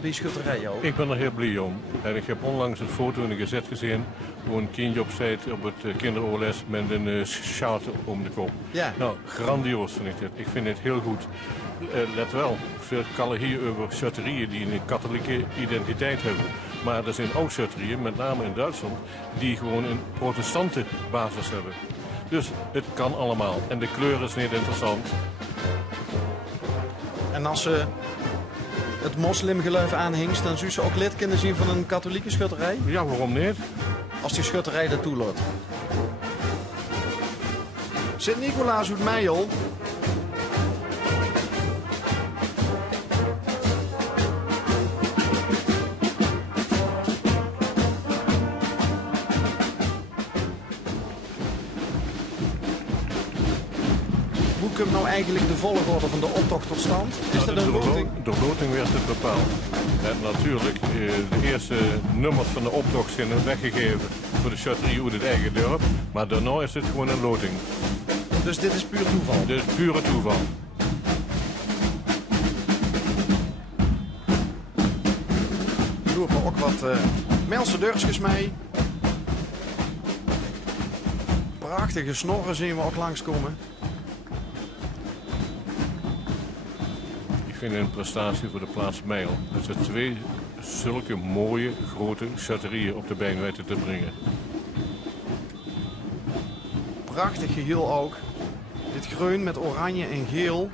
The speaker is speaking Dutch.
bij schutterij ook. Ik ben er heel blij om. En ik heb onlangs een foto in de Gazette gezien hoe een kindje op het kinderoorles met een sjaal om de kop. Ja. Nou, grandioos vind ik dit. Ik vind dit heel goed. Let wel, veel kallen hier over schutterieën die een katholieke identiteit hebben. Maar er zijn ook schutterieën, met name in Duitsland, die gewoon een protestante basis hebben. Dus het kan allemaal. En de kleur is niet interessant. En als ze het moslimgeluif aanhingst, dan zou ze ook lid kunnen zien van een katholieke schutterij? Ja, waarom niet? Als die schutterij dat toelaat. Sint-Nicolaas uit Meijel. Hoe komt nou eigenlijk de volgorde van de optocht tot stand? Is dat een loting? De loting werd het bepaald. En natuurlijk, de eerste nummers van de optocht zijn weggegeven voor de schutterie uit het eigen dorp. Maar daarna is het gewoon een loting. Dus dit is puur toeval? Dit is pure toeval. Er lopen ook wat Melse deursjes mee. Prachtige snorren zien we ook langskomen. Ik vind het een prestatie voor de plaats Meijel. Dat ze 2 zulke mooie, grote schutterieën op de been weten te brengen. Prachtig geheel ook. Dit groen met oranje en geel.